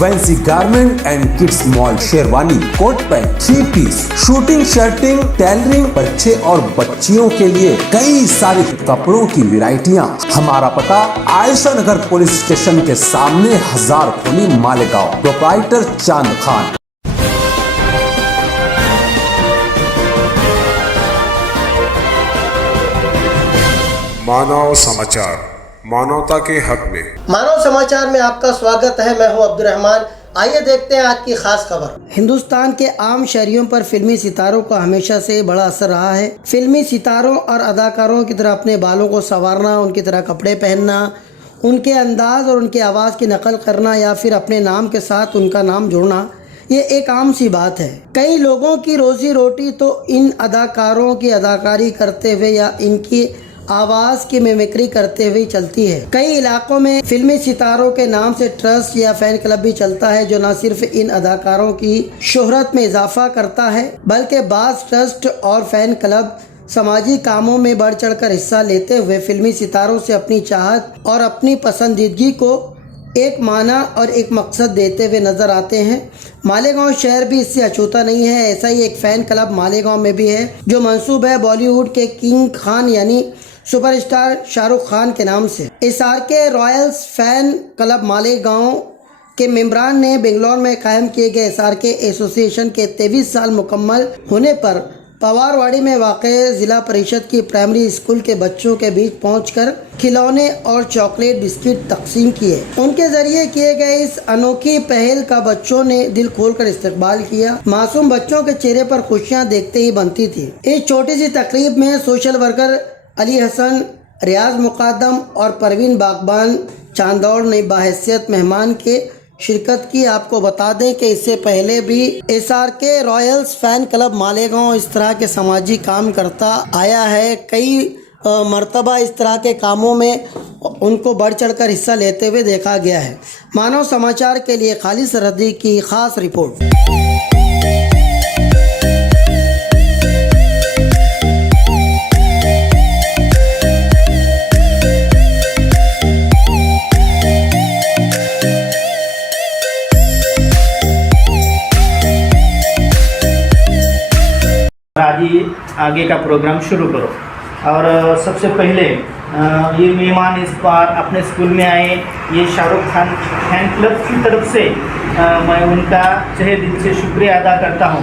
Fancy garment and kids mall, sherwani, coat pant, 3 piece, shooting, shirting, tailoring, बच्चे और बच्चियों के लिए कई सारे कपड़ों की वैरायटियां। हमारा पता आयशा नगर पुलिस स्टेशन के सामने, हजार खोली, मालेगांव। प्रोप्राइटर चांद खान। मानव समाचार, मानवता के हक में। मानव समाचार में आपका स्वागत है। मैं हूं अब्दुल रहमान। आइए देखते हैं आज की खास खबर। हिंदुस्तान के आम शहरियों पर फिल्मी सितारों का हमेशा से बड़ा असर रहा है। फिल्मी सितारों और अदाकारों की तरह अपने बालों को संवारना, उनकी तरह कपड़े पहनना, उनके अंदाज और उनकी आवाज़ की नकल करना या फिर अपने नाम के साथ उनका नाम जोड़ना, ये एक आम सी बात है। कई लोगों की रोजी रोटी तो इन अदाकारों की अदाकारी करते हुए या इनकी आवाज़ की मिमिक्री करते हुए चलती है। कई इलाकों में फिल्मी सितारों के नाम से ट्रस्ट या फैन क्लब भी चलता है, जो न सिर्फ इन अदाकारों की शोहरत में इजाफा करता है, बल्कि बाज़ ट्रस्ट और फैन क्लब समाजी कामों में बढ़ चढ़कर हिस्सा लेते हुए फिल्मी सितारों से अपनी चाहत और अपनी पसंदीदगी को एक माना और एक मकसद देते हुए नजर आते हैं। मालेगांव शहर भी इससे अछूता नहीं है। ऐसा ही एक फ़ैन क्लब मालेगांव में भी है, जो मंसूब है बॉलीवुड के किंग खान यानी सुपरस्टार शाहरुख खान के नाम से। SRK Royals fan club Malegaon के मेंबरान ने बेंगलोर में कायम किए गए एसआरके एसोसिएशन के 23 साल मुकम्मल होने पर पवारवाड़ी में वाक़े जिला परिषद की प्राइमरी स्कूल के बच्चों के बीच पहुंचकर खिलौने और चॉकलेट बिस्किट तकसीम किए। उनके जरिए किए गए इस अनोखी पहल का बच्चों ने दिल खोलकर इस्तकबाल किया। मासूम बच्चों के चेहरे पर खुशियां देखते ही बनती थी। इस छोटी सी तकरीब में सोशल वर्कर अली हसन, रियाज मुक़ादम और परवीन बागबान चांदौड़ ने बाहैसियत मेहमान के शिरकत की। आपको बता दें कि इससे पहले भी SRK Royals fan club Malegaon इस तरह के समाजी काम करता आया है। कई मर्तबा इस तरह के कामों में उनको बढ़ चढ़कर हिस्सा लेते हुए देखा गया है। मानव समाचार के लिए खालिद सरहदी की खास रिपोर्ट। आगे का प्रोग्राम शुरू करो। और सबसे पहले ये मेहमान इस बार अपने स्कूल में आए, ये शाहरुख खान फैन क्लब की तरफ से मैं उनका तहे दिल से शुक्रिया अदा करता हूँ।